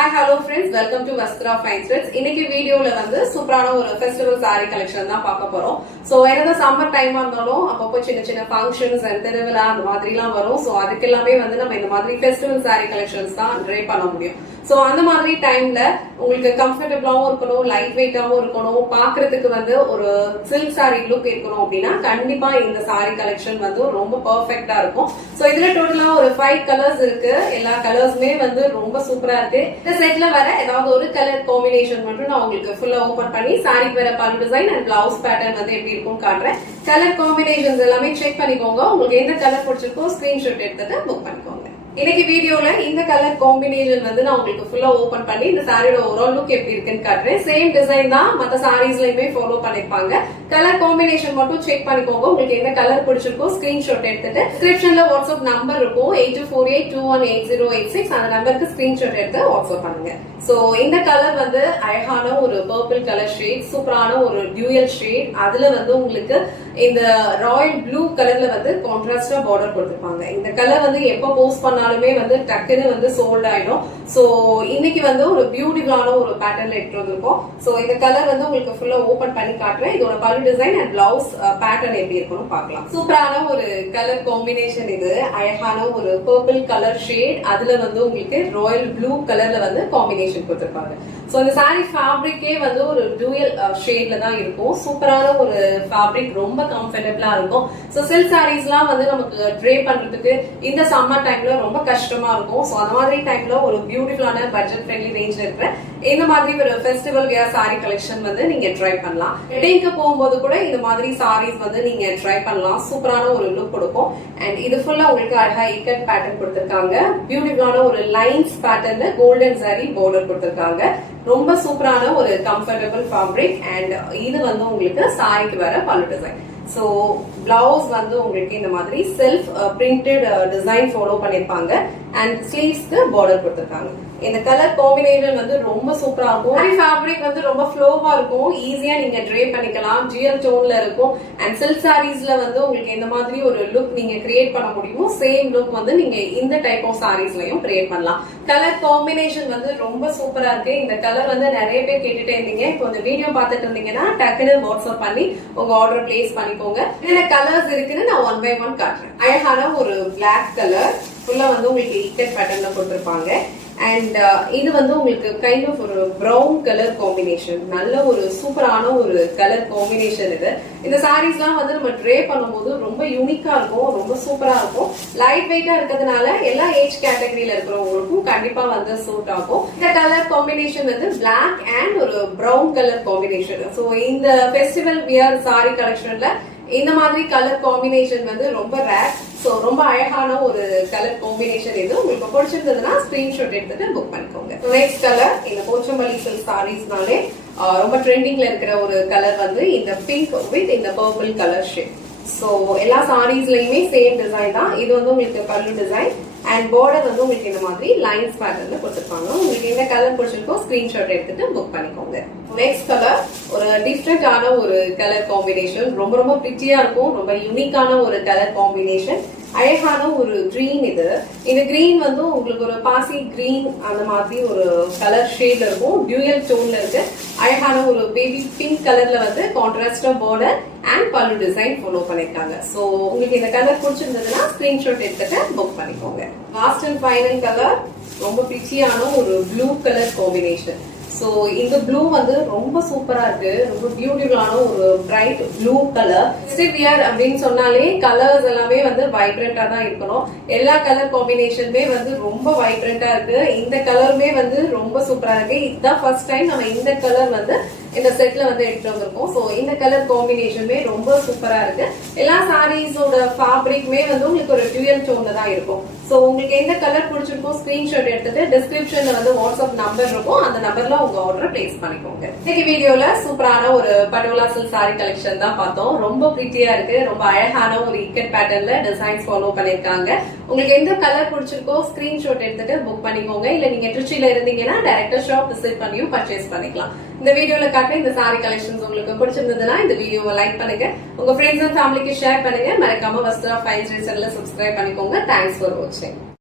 Hi hello friends, welcome to Vastra fine threads. இன்னைக்கு வீடியோல வந்து சூப்பரான ஒரு ஃபெஸ்டிவல் சாரி கலெக்ஷன் தான் பார்க்க போறோம். ஸோ என்னதான் சம்மர் டைமா இருந்தாலும் அப்பப்போ சின்ன சின்ன ஃபங்க்ஷன்ஸ் அண்ட் திருவிழா அந்த மாதிரிலாம் வரும். ஸோ அதுக்கு எல்லாமே வந்து நம்ம இந்த மாதிரி ஃபெஸ்டிவல் சாரி கலெக்ஷன்ஸ் தான் ட்ரை பண்ண முடியும். ஸோ அந்த மாதிரி டைம்ல உங்களுக்கு கம்ஃபர்டபுளாவும் இருக்கணும், லைட் வெயிட்டாவும் இருக்கணும், பாக்குறதுக்கு வந்து ஒரு சில்க் சாரி லுக் இருக்கணும் அப்படின்னா கண்டிப்பா இந்த சாரி கலெக்ஷன் வந்து ரொம்ப பெர்ஃபெக்டா இருக்கும். ஸோ இதுல டோட்டலா ஒரு 5 கலர்ஸ் இருக்கு. எல்லா கலர்ஸுமே வந்து ரொம்ப சூப்பரா இருக்கு. இந்த செட்ல வர ஏதாவது ஒரு கலர் காம்பினேஷன் மட்டும் நான் உங்களுக்கு ஃபுல்லா ஓபன் பண்ணி சாரிக்கு வர பல்லு டிசைன் அண்ட் பிளவுஸ் பேட்டர்ன் வந்து எப்படி இருக்கும் காட்டுறேன். கலர் காம்பினேஷன்ஸ் எல்லாமே செக் பண்ணிக்கோங்க. உங்களுக்கு எந்த கலர் பிடிச்சிருக்கோ ஸ்கிரீன்ஷாட் எடுத்துட்டு புக் பண்ணிக்கோங்க. இன்னைக்கு வீடியோல இந்த கலர் காம்பினேஷன் வந்து நான் உங்களுக்கு ஃபுல்லா ஓபன் பண்ணி இந்த சாரியோட ஓவரால் லுக் எப்படி இருக்குன்னு காட்டுறேன். சேம் டிசைன் தான் மத்த சாரீஸ்லயுமே ஃபாலோ பண்ணிருப்பாங்க. கலர் காம்பினேஷன் மட்டும் செக் பண்ணிக்கோங்க. உங்களுக்கு எந்த கலர் பிடிச்சிருக்கோ ஸ்கிரீன்ஷாட் எடுத்துட்டு டிஸ்கிரிப்ஷன்ல வாட்ஸ்அப் நம்பர் இருக்கும் 8248218086 அந்த நம்பருக்கு ஸ்கிரீன்ஷாட் எடுத்து வாட்ஸ்அப் பண்ணுங்க. சோ இந்த கலர் வந்து அழகான ஒரு பர்பிள் கலர் ஷேட், சூப்பரான ஒரு டியூயல் ஷேட். அதுல வந்து உங்களுக்கு இந்த ராயல் ப்ளூ கலர்ல வந்து கான்ட்ராஸ்டா பார்டர் கொடுத்திருப்பாங்க. இந்த கலர் வந்து எப்ப போஸ்ட் பண்ணாலுமே வந்து டக்குன்னு வந்து சோல்ட் ஆயிடும். சோ இன்னைக்கு வந்து ஒரு பியூட்டிஃபுல்லான ஒரு பேட்டர்ன்ல எடுத்து வந்திருக்கோம். சோ இந்த கலர் வந்து உங்களுக்கு ஃபுல்லா ஓபன் பண்ணி காட்டுறேன். இதோட பல்லு டிசைன் அண்ட் பிளவுஸ் பேட்டர்ன் எப்படி இருக்கும்னு பார்க்கலாம். சூப்பரான ஒரு கலர் காம்பினேஷன். இது அழகான ஒரு பர்பிள் கலர் ஷேட், அதுல வந்து உங்களுக்கு ராயல் ப்ளூ கலர்ல வந்து காம்பினேஷன் கொடுத்திருப்பாங்க. சோ இந்த சாரி ஃபேப்ரிக்கே வந்து ஒரு டூயல் ஷேட்ல தான் இருக்கும். சூப்பரான ஒரு ஃபேப்ரிக், ரொம்ப கம்ஃபர்டபுளா இருக்கும். சோ சில்க் சாரீஸ்லாம் வந்து நமக்கு ட்ரே பண்றதுக்கு இந்த சம்மர் டைம்ல ரொம்ப கஷ்டமா இருக்கும். சோ அந்த மாதிரி டைம்ல ஒரு பியூட்டிஃபுல்லான பட்ஜெட் ஃப்ரெண்ட்லி ரேஞ்ச்ல இருக்கிற இந்த மாதிரி ஒரு ஃபெஸ்டிவல் வியர் சாரி கலெக்ஷன் வந்து நீங்க ட்ரை பண்ணலாம். வெட்டிங்க்கு போகும்போது கூட இந்த மாதிரி சாரீஸ் வந்து நீங்க ட்ரை பண்ணலாம். சூப்பரான ஒரு லுக் கொடுக்கும். அண்ட் இது ஃபுல்லா உங்களுக்கு அழகா இக்கட் பேட்டர்ன் கொடுத்திருக்காங்க. பியூட்டிஃபுல்லான ஒரு லைன்ஸ் பேட்டர்ன்ல கோல்டன் சாரி பார்டர் கொடுத்திருக்காங்க. ரொம்ப சூப்பரான ஒரு கம்ஃபர்டபுள் ஃபேப்ரிக். அண்ட் இது வந்து உங்களுக்கு சாரிக்கு வர பல்லு டிசைன். சோ பிளவுஸ் வந்து உங்களுக்கு இந்த மாதிரி செல்ஃப் பிரிண்டட் டிசைன் ஃபாலோ பண்ணிருப்பாங்க. அண்ட் ஸ்லீவ்ஸ்க்கு பார்டர் கொடுத்திருக்காங்க. இந்த கலர் காம்பினேஷன் வந்து ரொம்ப சூப்பரா இருக்கும். சாரி ஃபேப்ரிக் வந்து ரொம்ப ஃப்ளோவா இருக்கும். ஈஸியா நீங்க ட்ரே பண்ணிக்கலாம். ஜிஎல் டோன்ல இருக்கும். அண்ட் சில்க் சாரீஸ்ல வந்து உங்களுக்கு இந்த மாதிரி ஒரு லுக் நீங்க கிரியேட் பண்ண முடியும். சேம் லுக் வந்து நீங்க இந்த டைப் ஆஃப் சாரீஸ்லயும் கிரியேட் பண்ணலாம். கலர் காம்பினேஷன் வந்து ரொம்ப சூப்பரா இருக்கு. இந்த கலர் வந்து நிறைய பேர் கேட்டுட்டே இருந்தீங்க. இப்போ இந்த வீடியோ பார்த்துட்டு இருந்தீங்கன்னா டக்குனு வாட்ஸ்அப் பண்ணி உங்க ஆர்டர் பிளேஸ் பண்ணிக்கோங்க. இதுல கலர்ஸ் இருக்குன்னு நான் 1 by 1 காட்டுறேன். அழகான ஒரு பிளாக் கலர் ஃபுல்லா வந்து உங்களுக்கு இக்கட் பேட்டர்ன்ல கொடுத்திருப்பாங்க. அண்ட் இது வந்து உங்களுக்கு கைண்ட் ஆஃப் ஒரு ப்ரௌன் கலர் காம்பினேஷன். நல்ல ஒரு சூப்பரான ஒரு கலர் காம்பினேஷன் இது. இந்த சாரீஸ்லாம் வந்து நம்ம ட்ரே பண்ணும்போது ரொம்ப யூனிக்கா இருக்கும், ரொம்ப சூப்பரா இருக்கும். லைட் வெயிட்டா இருக்கிறதுனால எல்லா ஏஜ் கேட்டகரியில இருக்கிறவங்களுக்கும் கண்டிப்பா வந்து சூட் ஆகும். இந்த கலர் காம்பினேஷன் வந்து பிளாக் அண்ட் ஒரு ப்ரௌன் கலர் காம்பினேஷன். ஸோ இந்த ஃபெஸ்டிவல் வியர் சாரி கலெக்ஷன்ல இந்த மாதிரி கலர் காம்பினேஷன் வந்து ரொம்ப ரேர். சோ ரொம்ப அழகான ஒரு கலர் காம்பினேஷன். இது உங்களுக்கு பிடிச்சிருந்ததுன்னா ஸ்கிரீன்ஷாட் எடுத்துட்டு புக் பண்ணிக்கோங்க. நெக்ஸ்ட் கலர், இந்த போச்சம்பள்ளி சில்க் சாரீஸ்னாலே ரொம்ப ட்ரெண்டிங்ல இருக்கிற ஒரு கலர் வந்து இந்த பிங்க் வித் இந்த பர்பிள் கலர் ஷேட். சோ எல்லா சாரீஸ்லயுமே சேம் டிசைன் தான். இது வந்து உங்களுக்கு பல்லு டிசைன் அண்ட் பார்டர் வந்து உங்களுக்கு இந்த மாதிரி லைன்ஸ் பேட்டர்ன்ல கொடுத்திருப்பாங்க. உங்களுக்கு எந்த கலர் பிடிச்சிருக்கோ ஸ்கிரீன்ஷாட் எடுத்துட்டு புக் பண்ணிக்கோங்க. நெக்ஸ்ட் கலர் ஒரு டிஃப்ரெண்டான ஒரு கலர் காம்பினேஷன். ரொம்ப ரொம்ப பிரிட்டியா இருக்கும். ரொம்ப யூனிக்கான ஒரு கலர் காம்பினேஷன். அழகான ஒரு கிரீன். இது இந்த கிரீன் வந்து உங்களுக்கு ஒரு பாசி கிரீன் அந்த மாதிரி ஒரு கலர் ஷேட்ல இருக்கும். டியூயல் டோன்ல இருக்கு. அழகான ஒரு பேபி பிங்க் கலர்ல வந்து கான்ட்ராஸ்டா பார்டர் அண்ட் பல்லு டிசைன் ஃபாலோ பண்ணிருக்காங்க. சோ உங்களுக்கு இந்த கலர் பிடிச்சிருந்ததுன்னா ஸ்கிரீன்ஷாட் எடுத்துட்டு புக் பண்ணிக்கோங்க. லாஸ்ட் அண்ட் ஃபைனல் கலர் ரொம்ப பிச்சியான ஒரு ப்ளூ கலர் காம்பினேஷன். சோ இந்த ப்ளூ வந்து ரொம்ப சூப்பரா இருக்கு. ரொம்ப பியூட்டிஃபுல்லான ஒரு பிரைட் ப்ளூ கலர். வியர் அப்படின்னு சொன்னாலே கலர்ஸ் எல்லாமே வந்து வைப்ரண்டா தான் இருக்கணும். எல்லா கலர் காம்பினேஷனுமே வந்து ரொம்ப வைப்ரண்டா இருக்கு. இந்த கலருமே வந்து ரொம்ப சூப்பரா இருக்கு. இதுதான் ஃபர்ஸ்ட் டைம் நம்ம இந்த கலர் வந்து இந்த செட்ல வந்து எடுத்து வந்திருக்கோம். சோ இந்த கலர் காம்பினேஷனுமே ரொம்ப சூப்பரா இருக்கு. எல்லா சாரீஸோட ஃபேப்ரிக்மே வந்து உங்களுக்கு ஒரு டியூயல் டோன்ல தான் இருக்கும். சோ உங்களுக்கு எந்த கலர் பிடிச்சிருக்கோ ஸ்கிரீன்ஷாட் எடுத்துட்டு டிஸ்கிரிப்ஷன்ல வந்து வாட்ஸ்அப் நம்பர் இருக்கும். அந்த நம்பர்ல உங்க ஆர்டர் பிளேஸ் பண்ணிக்கோங்க. இன்னைக்கு வீடியோல சூப்பரான ஒரு பட்டோலா சில்க் சாரி கலெக்ஷன் தான் பார்த்தோம். ரொம்ப பிரிட்டியா இருக்கு. ரொம்ப அழகான ஒரு இக்கட் பேட்டர்ன்ல டிசைன்ஸ் ஃபாலோ பண்ணிருக்காங்க. உங்களுக்கு எந்த கலர் பிடிச்சிருக்கோ ஸ்கிரீன்ஷாட் எடுத்துட்டு புக் பண்ணிக்கோங்க. இல்ல நீங்க திருச்சியில இருந்தீங்கன்னா டைரக்டா ஷாப் விசிட் பண்ணியும் பர்ச்சேஸ் பண்ணிக்கலாம். இந்த வீடியோல காட்டுற இந்த சாரி கலெக்ஷன்ஸ் உங்களுக்கு பிடிச்சிருந்ததுன்னா இந்த வீடியோவை லைக் பண்ணுங்க, உங்க ஃப்ரெண்ட்ஸ் அண்ட் ஃபேமிலிக்கு ஷேர் பண்ணுங்க. மறக்காம வஸ்த்ரா ஃபைன் த்ரெட்ஸ் சேனலை சப்ஸ்கிரைப் பண்ணிக்கோங்க. தேங்க்ஸ் ஃபார் வாட்சிங்.